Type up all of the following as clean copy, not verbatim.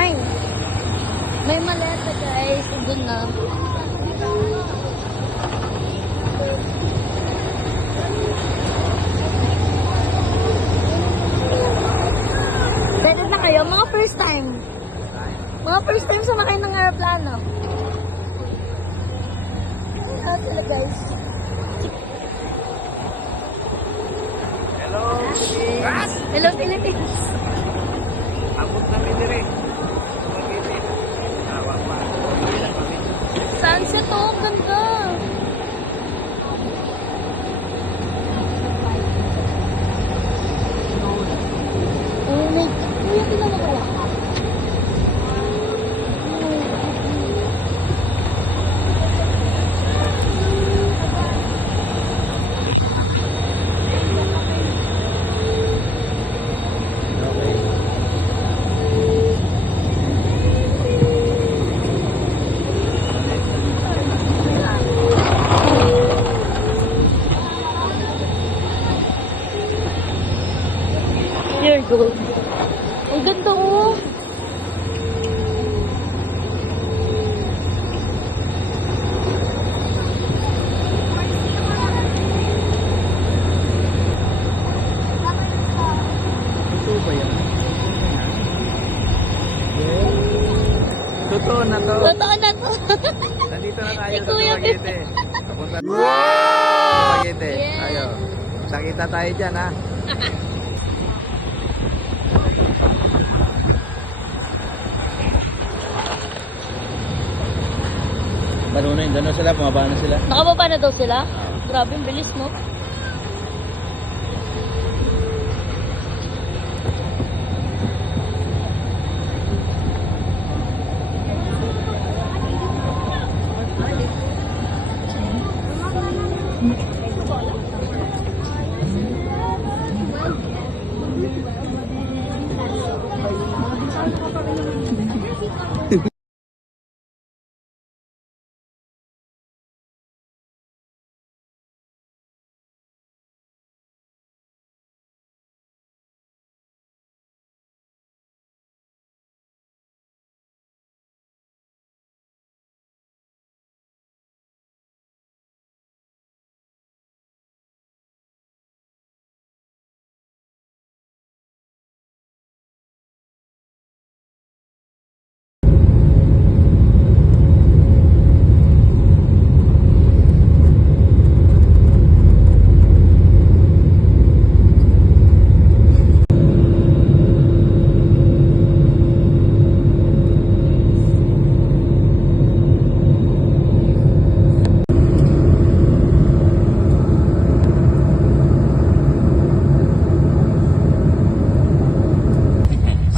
May. May maleta guys. Doon na. Excited na kayo? Mga first time. Mga first time sumakay ng aeroplano. Sila guys. Hello, Philippines. Hello Philippines. Abot kami dire. Sunset to, ganda. Oh my, kuya pinamagawa ka. You're good. Ang ganda oh. Ito ba yan? Totoo na to. Totoo na to. Nandito na tayo Si sa Kuya Dumaguete. Papunta tayo sa Dumaguete. Yes. Tayo. Nakita tayo dyan ha. Gano'n sila, bumaba na sila. Nakababa na daw sila? Grabe, ang bilis no?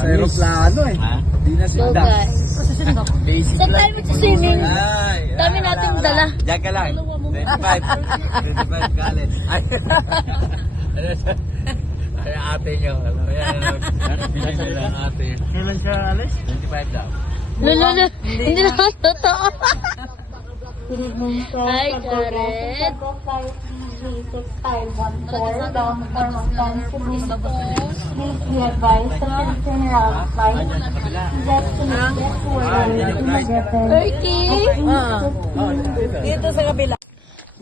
Aeroplano eh. Di na So sinda. guys. Basic Saan tayo mag-swimming? Ay, Dami nating dala. Diyan ka lang. 25 college. Ay, ate nyo. Alam mo yan. Ano lang ate. Kailan siya alis? 25 daw. Lululu. Hindi naman totoo. Hi, Jared. Dito sa kabila.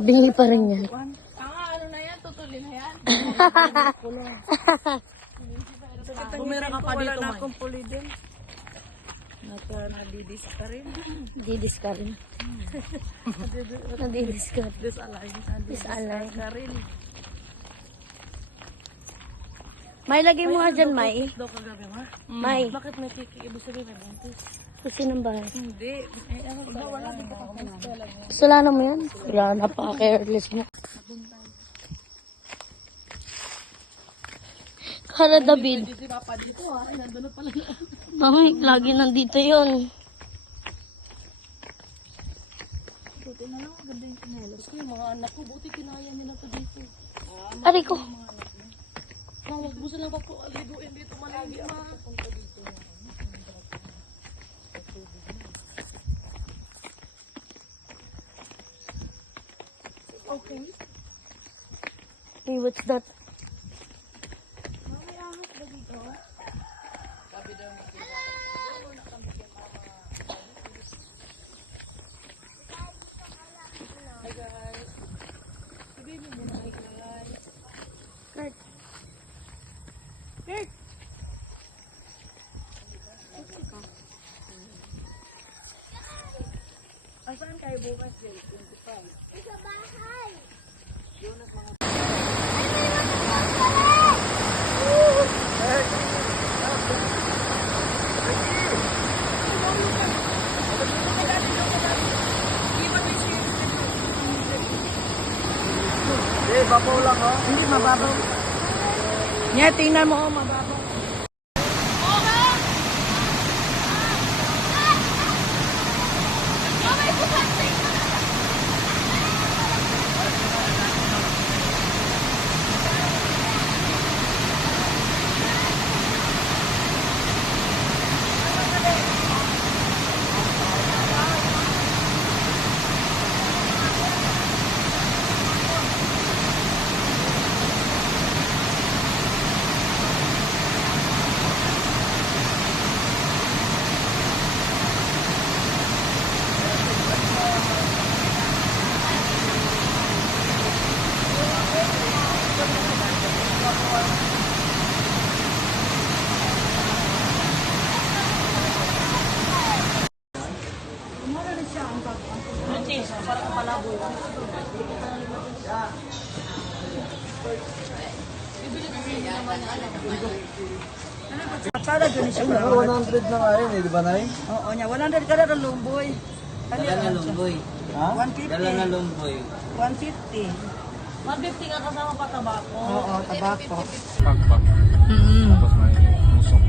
Bingi pa rin yan. Ano na yan? Tutulin na yan? Bumira ka pa dito, man. Akong puli din. Nadidis ka rin. Didis ka rin. Nadidis ka rin. Disalay. Disalay. Ka rin. May lagay mo nga dyan, May. Daw kagabi, ma? May. Bakit may kiki? Ibig sabihin may buntis? Kasi ng bahay. Hindi. Eh, ano ba? Wala. Dito ka pa na. Kasalanan mo yan? Wala, napaka-careless mo. Kara David. Hindi pa dito, ha? Nandun na pala. Mami, lagi nandito yun. Buti na lang. Ganda yung kinelos ko. Yung mga anak ko, buti kinaya nila to dito. Aray ko. Huwag mo silang alibuin dito. Malagi, ma. Okay. Hey, what's that? Mami, ahas ba dito? Saan kayo bukas din? 25. Sa bahay. Eh, babaw lang oh. Hindi, mababaw. Nya, tingnan mo, oh, mababaw. Para dyan siya. 100 na nga yun eh, di ba Nay? Oo, nya 100 kada ra lumboy. Dala na lumboy. Ha? 150. Dala na lumboy. 150. 150 nga kasama pa tabako. Oo, tabako. Pagpag. Tapos may musok.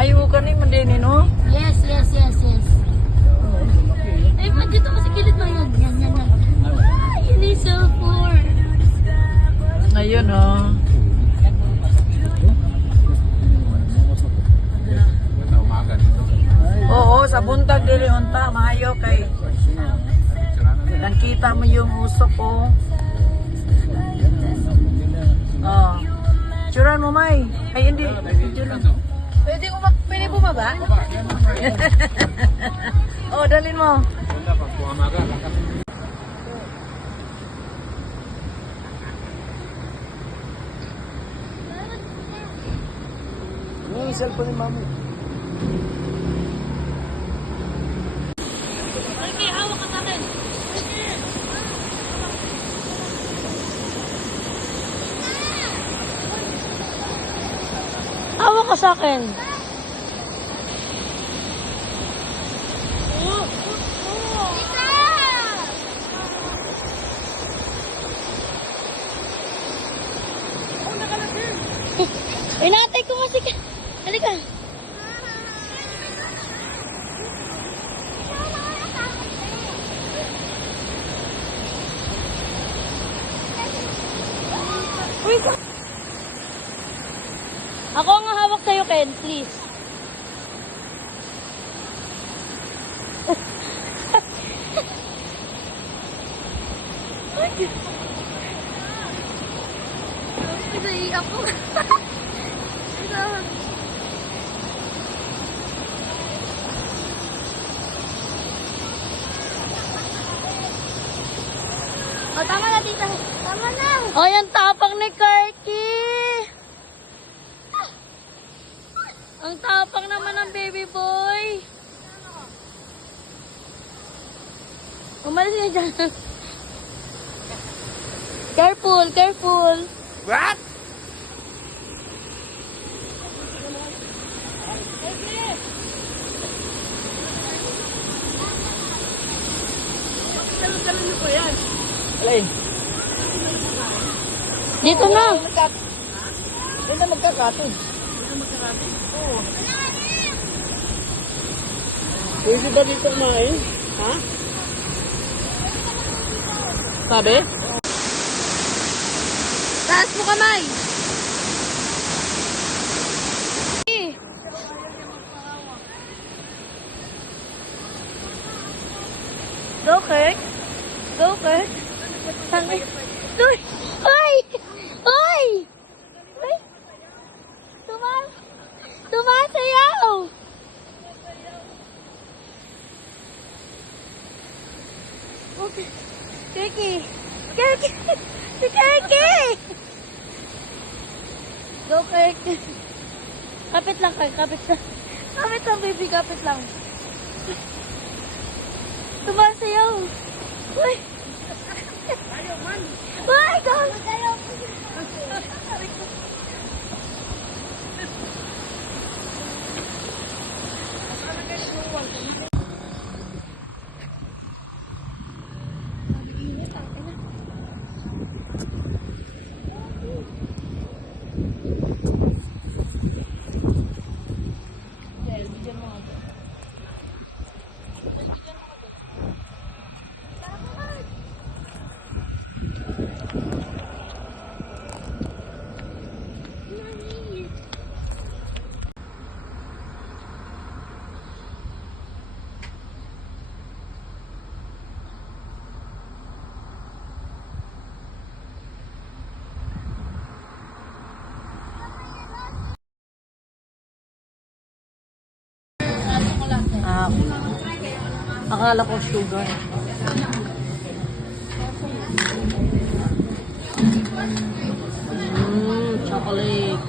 Ayaw ka ni mandini, no? Yes. Ay, dito kasi kilid mo yun. Yan. Ay, yun is so poor. Ayun, oh. Oo, sa buntag dili unta, maayo kay nakita mo yung usok ko. Oh. Tsuran mo, May. Ay, hindi. Pwede bumaba? Oh, dalin mo. Wala, pag buwamaga, lakas. Yung cellphone ni Mami. Okay, hawak ka sa akin. Hawak ka sa akin. Inatay ko kasi ka. Halika. Uy, ako ang hawak sa'yo, Ken, please. Kasi ako. O, tama na, tita. Tama na. O, yan tapang ni Kirky. Ang tapang naman ng baby boy. Umalis na dyan. Careful. What? Dito na. Hindi magkakatid. Pwede ba dito kumain? Ha? Sabi? Taas mo kamay. Go, Kirk. Sabi. Uy! Uy! Tumasayaw! Okay. Kirky! Si Kirky! Go, Kirk. Kapit lang, Kirk. Kapit lang, baby. Kapit lang. Sumasayaw. Uy! Uy! Gawin kayo! Ah, akala ko sugar. Chocolate.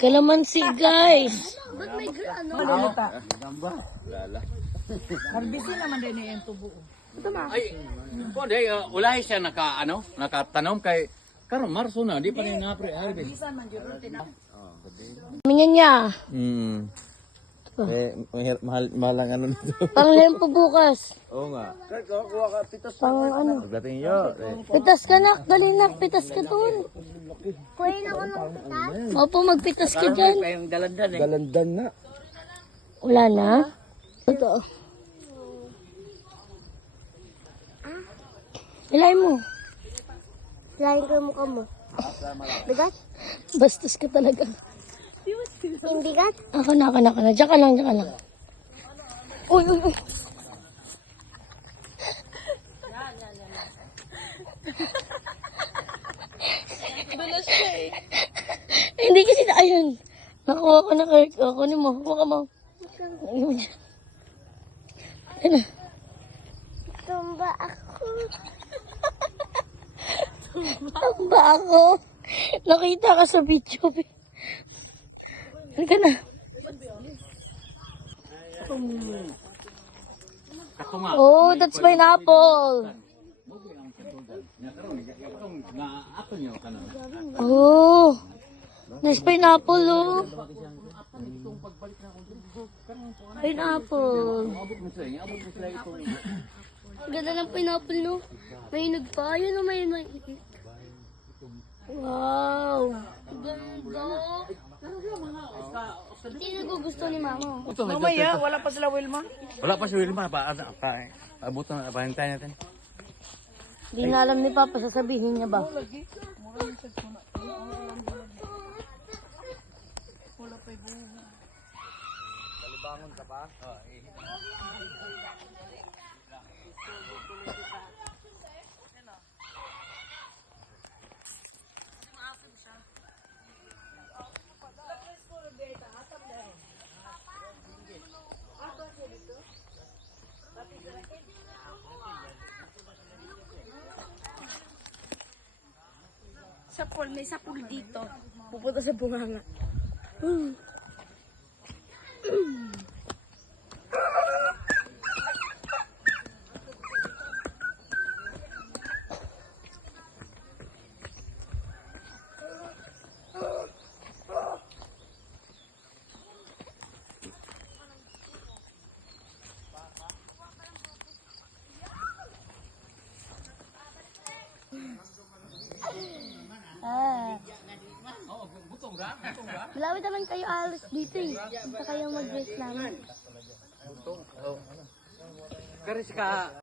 Kalamansi, guys. Ba't may ano? Harbisi naman din yung tubo. Ay, po day ulay siya nakatanom kay karon Marso na di pa rin na-pre harvest. Minyan niya. Mahal lang ano nito. Panglempo bukas. Oo nga. Pang ano? Pagdating nyo. Pitas ka na. Dali na. Pitas ka doon. Kuhain ako ng pitas? Opo, magpitas ka dyan. Yung dalandan Galandan na. Wala na? Ito. Ilay mo. Ilayin ko yung mukha mo. Bigat? Bastos ka talaga. Hindi gat? Ako na. Diyan ka lang. Uy. Hindi kasi na, ayun. Nakuha ko na Kurt. Kunin mo. Kuha mo. Ayun niya. Ano? Tumba ako. Nakita ka sa video. Ano ka na? Oh, that's pineapple. Oh, there's pineapple, oh. Pineapple. Ganda ng pineapple, no? Mainog pa. Ayun, may maiit. Wow. Ganda. Hindi nagugusto ni mama. Mamaya, wala pa sila Wilma. Wala pa si Wilma abot na pahintay natin. Hindi na alam ni Papa, sasabihin niya ba? Sapol, may sapol dito. Pupunta sa bunganga. Malawit naman kayo alos dito eh. Basta kayo mag-rest naman. Karis ka